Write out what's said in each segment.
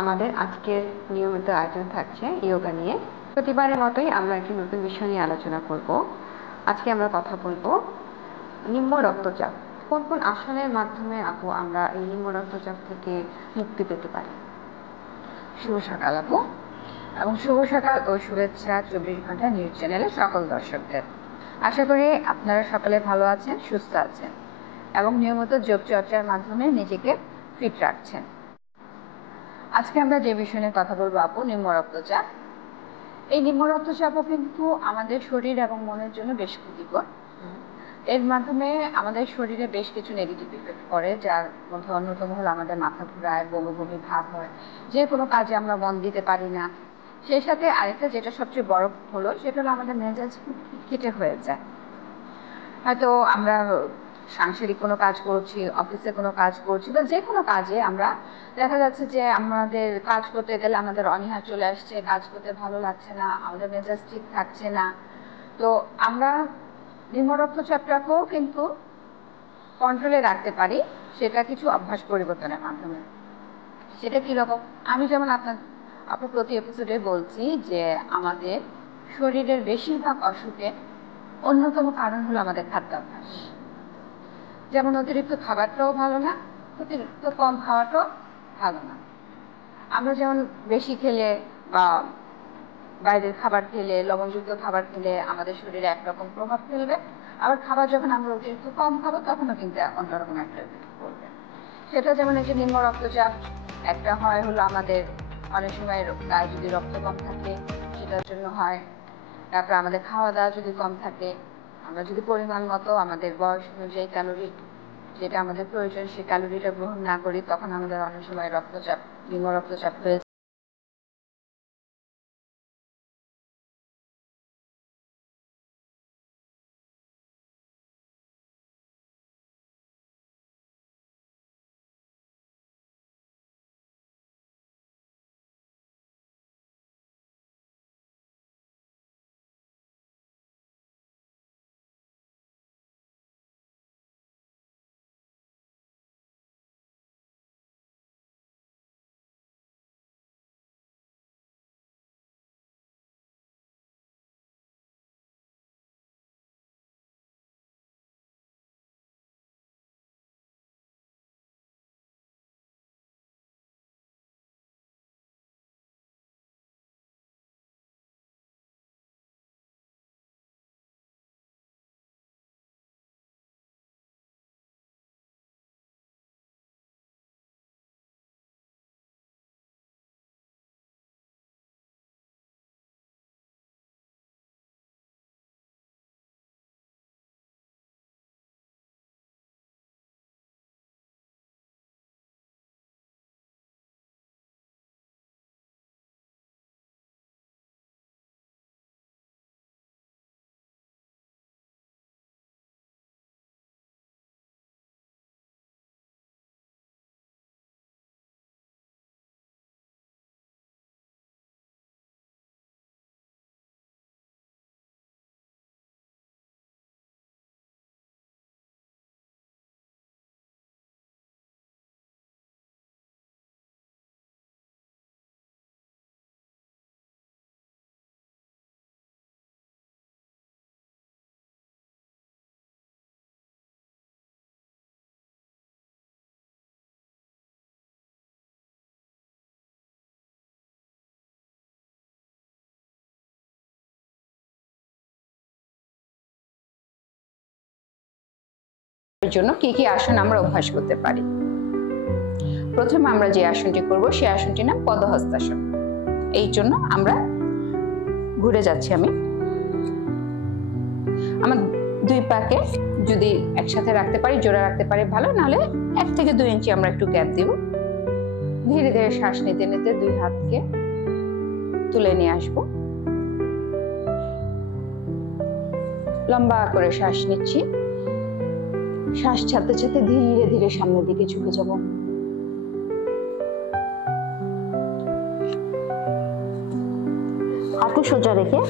আমাদের আজকের নিয়মিত আয়োজন থাকছে যোগা নিয়ে। প্রতিবারের মতোই আমরা একটি নতুন বিষয় নিয়ে আলোচনা করব। আজকে আমরা কথা বলবো নিম্ন রক্তচাপ। কোন কোন আসনের মাধ্যমে আপু আমরা এই নিম্ন রক্তচাপ থেকে মুক্তি পেতে পারি? শুভ সকাল আপু, এবং শুভ সকাল ও শুভেচ্ছা 24 ঘন্টা নিউজ চ্যানেলের সকল দর্শকদের। আশা করি আপনারা সকলে ভালো আছেন, সুস্থ আছেন এবং নিয়মিত যোগ চর্চার মাধ্যমে নিজেকে ফিট রাখছেন। আজকে আমরা যে বিষয় নিয়ে কথা বলবো আপু, নিম্ন রক্তচাপ। এই নিম্ন রক্তচাপও কিন্তু আমাদের শরীর এবং মনের জন্য বেশ ক্ষতিকর। এর মাধ্যমে আমাদের শরীরে বেশ কিছু নেগেটিভ ইফেক্ট পড়ে, যার মধ্যে অন্যতম হলো আমাদের মাথা ঘোরায়, বমি বমি ভাব হয়, যে কোনো কাজে আমরা মন দিতে পারি না। সেই সাথে আরেকটা যেটা সবচেয়ে বড় হলো সেটা হলো আমাদের মেজাজ খিটখিটে হয়ে যায়। হয়তো আমরা সাংসারিক কোনো কাজ করছি, অফিসে কোনো কাজ করছি, বা যে কোনো কাজে আমরা দেখা যাচ্ছে যে আমাদের কাজ করতে গেলে আমাদের অনীহা চলে আসছে, কাজ করতে ভালো লাগছে না, আমাদের মেজাজ ঠিক থাকছে না। তো আমরা নিম্ন রক্তচাপটাকেও কিন্তু কন্ট্রোলে রাখতে পারি, সেটা কিছু অভ্যাস পরিবর্তনের মাধ্যমে। সেটা কিরকম? আমি যেমন আপনার প্রতি এপিসোডে বলছি যে আমাদের শরীরের বেশিরভাগ অসুখের অন্যতম কারণ হলো আমাদের খাদ্যাভ্যাস। যেমন অতিরিক্ত খাবারটাও ভালো না, অতিরিক্ত কম খাওয়াটাও ভালো না। আমরা যেমন বেশি খেলে বা বাইরের খাবার খেলে, লবণযুক্ত খাবার খেলে আমাদের শরীরে একরকম প্রভাব ফেলবে, আবার খাবার যখন আমরা অতিরিক্ত কম খাবো তখনও কিন্তু অন্যরকম একটা করবে। সেটা যেমন এই যে নিম্ন রক্তচাপ একটা হয় হলো আমাদের অনেক সময় গায়ে যদি রক্ত কম থাকে সেটার জন্য হয়। তারপর আমাদের খাওয়া দাওয়া যদি কম থাকে, আমরা যদি পরিমাণ মতো আমাদের বয়স অনুযায়ী ক্যালোরি যেটা আমাদের প্রয়োজন সেই ক্যালোরিটা গ্রহণ না করি, তখন আমাদের অনেক সময় রক্তচাপ, নিম্ন রক্তচাপ হয়ে জন্য কি কি আসন আমরা অভ্যাস করতে পারি। প্রথমে আমরা যে আসনটি করব সেই আসনটির নাম পদহস্তাসন। এই জন্য আমরা ঘুরে যাচ্ছি, আমি আমার দুই পাকে যদি একসাথে রাখতে পারি, জোড়া রাখতে পারি ভালো, নাহলে 1 থেকে 2 ইঞ্চি আমরা একটু গ্যাপ দিব। ধীরে ধীরে শ্বাস নিতে নিতে দুই হাতকে তুলে নিয়ে আসবো। লম্বা করে শ্বাস নিচ্ছি, শ্বাস ছাড়তে ছাড়তে ধীরে ধীরে সামনের দিকে ঝুঁকে যাব। হাঁটু সোজা রেখে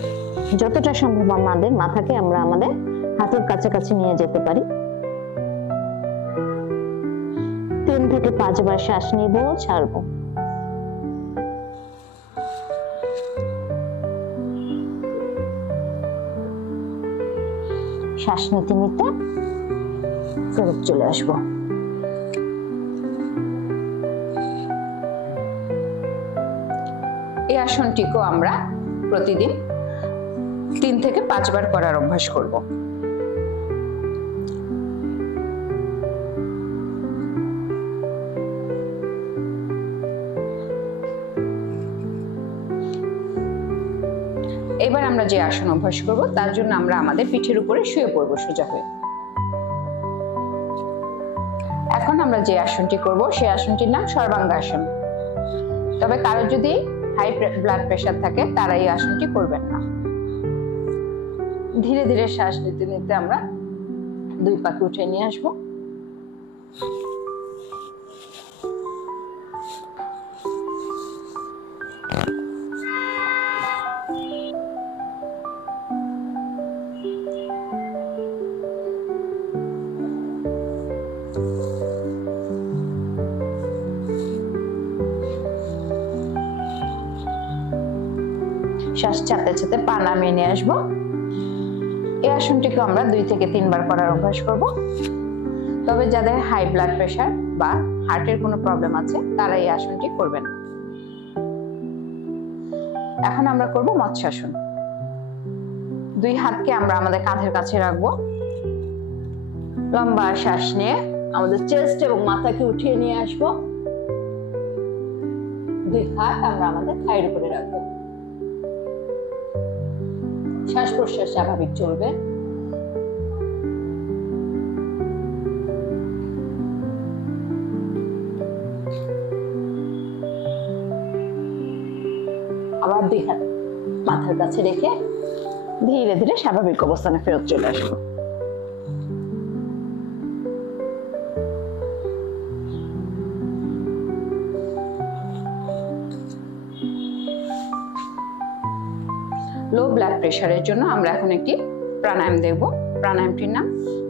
যতটা সম্ভব আমাদের মাথাকে আমরা আমাদের হাঁটুর কাছাকাছি নিয়ে যেতে পারি। 3 থেকে 5 বার শ্বাস নিব, ছাড়বো। শ্বাস নিতে নিতে ফেরত চলে আসবো। এই আসনটিকেও আমরা প্রতিদিন 3 থেকে 5 বার করার অভ্যাস করব। এবার আমরা যে আসন অভ্যাস করব তার জন্য আমরা আমাদের পিঠের উপরে শুয়ে পড়ব সোজা হয়ে। এখন আমরা যে আসনটি করব সেই আসনটির নাম সর্বাঙ্গাসন। তবে কারো যদি হাই ব্লাড প্রেশার থাকে তারা এই আসনটি করবেন না। ধীরে ধীরে শ্বাস নিতে নিতে আমরা 2 পাকে উঠে নিয়ে আসবো। শ্বাস চাপতে চাপতে পা নামিয়ে নিয়ে আসবো। এই আসনটিকে আমরা 2 থেকে 3 বার করার অভ্যাস করব। তবে যাদের হাই ব্লাড প্রেশার বা হার্টের কোনো প্রবলেম আছে তারা এই আসনটি করবেন। এখন আমরা করব মৎস্যাসন। 2 হাতকে আমরা আমাদের কাঁধের কাছে রাখবো। লম্বা শ্বাস নিয়ে আমাদের চেস্ট এবং মাথাকে উঠিয়ে নিয়ে আসবো। 2 হাত আমরা আমাদের থাইয়ের উপরে রাখবো। শ্বাস প্রশ্বাস স্বাভাবিক চলবে। আবার 2 হাত মাথার কাছে রেখে ধীরে ধীরে স্বাভাবিক অবস্থানে ফেরত চলে আসবো। লো ব্লাড প্রেশারের জন্য আমরা এখন একটি প্রাণায়াম দেখব। প্রাণায়ামটির নাম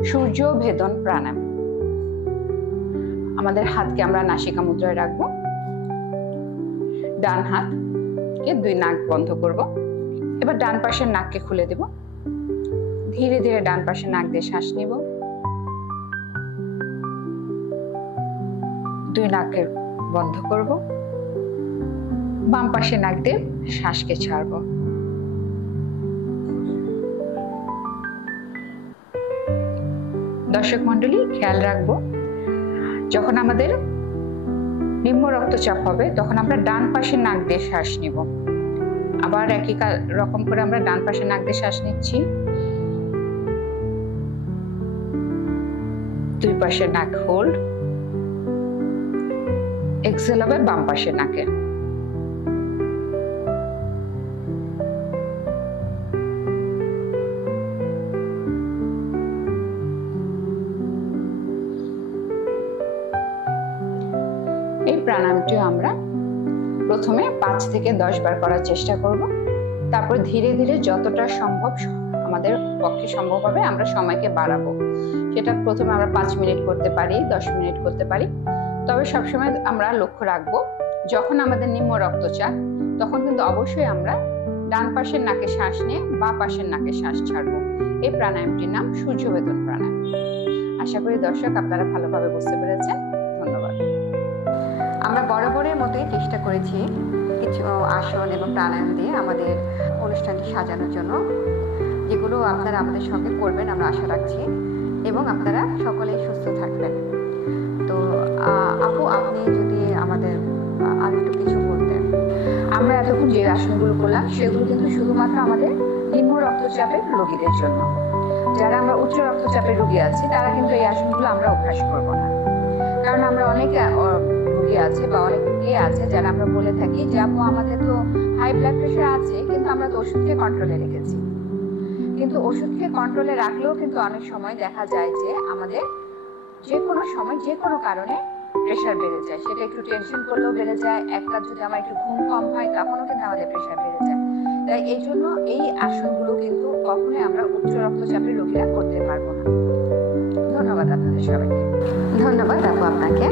সূর্য ভেদন প্রাণায়াম। আমাদের হাতকে আমরা নাসিকা মুদ্রায় রাখবো। ডান হাতকে 2 নাক বন্ধ করব। এবার ডান পাশের নাককে খুলে দেব। ধীরে ধীরে ডান পাশের নাক দিয়ে শ্বাস নিব। 2 নাকের বন্ধ করব। বাম পাশের নাক দিয়ে শ্বাসকে ছাড়ব। দর্শক মন্ডলী, খেয়াল রাখবো যখন আমাদের নিম্ন রক্তচাপ হবে তখন আমরা ডান পাশের নাক দিয়ে শ্বাস নিব। আবার একই রকম করে আমরা ডান পাশের নাক দিয়ে শ্বাস নিচ্ছি। 2 পাশের নাক হোল্ড। এক্সেল হবে বাম পাশের নাকে। এই প্রাণায়ামটিও আমরা প্রথমে 5 থেকে 10 বার করার চেষ্টা করব। তারপর ধীরে ধীরে যতটা সম্ভব আমাদের পক্ষে সম্ভব হবে আমরা সময়কে বাড়াবো। সেটা প্রথমে আমরা 5 মিনিট করতে পারি, 10 মিনিট করতে পারি। তবে সবসময় আমরা লক্ষ্য রাখবো যখন আমাদের নিম্ন রক্তচাপ তখন কিন্তু অবশ্যই আমরা ডান পাশের নাকে শ্বাস নিয়ে বাঁ পাশের নাকে শ্বাস ছাড়বো। এই প্রাণায়ামটির নাম সূর্যবেদন প্রাণায়াম। আশা করি দর্শক আপনারা ভালোভাবে বুঝতে পেরেছেন। ধন্যবাদ। আমরা বরাবরের মতোই চেষ্টা করেছি কিছু আসন এবং প্রাণায়াম দিয়ে আমাদের অনুষ্ঠানটি সাজানোর জন্য, যেগুলো আপনারা আমাদের সঙ্গে করবেন আমরা আশা রাখছি, এবং আপনারা সকলেই সুস্থ থাকবেন। তো আপু, আপনি যদি আমাদের আর একটু কিছু বলতেন। আমরা এতক্ষণ যে আসনগুলো করলাম সেগুলো কিন্তু শুধুমাত্র আমাদের নিম্ন রক্তচাপের রোগীদের জন্য। যারা আমরা উচ্চ রক্তচাপের রোগী আছি তারা কিন্তু এই আসনগুলো আমরা অভ্যাস করব না। কারণ আমরা অনেকে রোগী আছে বা অনেকে আছে যারা আমরা বলে থাকি যে আপু আমাদের তো হাই ব্লাড প্রেশার আছে কিন্তু আমরা তো ওষুধকে কন্ট্রোলে রেখেছি। কিন্তু ওষুধকে কন্ট্রোলে রাখলেও কিন্তু অনেক সময় দেখা যায় যে আমাদের যে কোনো সময় যে কোনো কারণে প্রেশার বেড়ে যায়। সেটা একটু টেনশন করলেও বেড়ে যায়, একটা যদি আমার একটু ঘুম কম হয় তখনও কিন্তু আমাদের প্রেশার বেড়ে যায়। তাই এই জন্য এই আসনগুলো কিন্তু কখনোই আমরা উচ্চ রক্তচাপের রোগীরা করতে পারবো না। ধন্যবাদ আপনাদের সবাইকে। ধন্যবাদ আপু আপনাকে।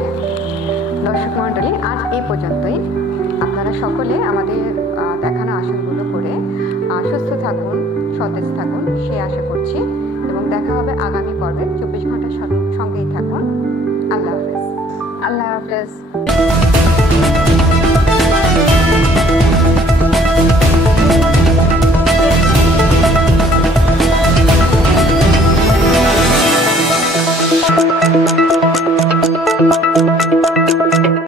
দর্শক মণ্ডলী, আজ এই পর্যন্তই। আপনারা সকলে আমাদের দেখানো আসনগুলো করে সুস্থ থাকুন, সতেজ থাকুন, সে আশা করছি। এবং দেখা হবে আগামী পর্বে। 24 ঘন্টার সঙ্গেই থাকুন। আল্লাহ হাফেজ। আল্লাহ হাফেজ।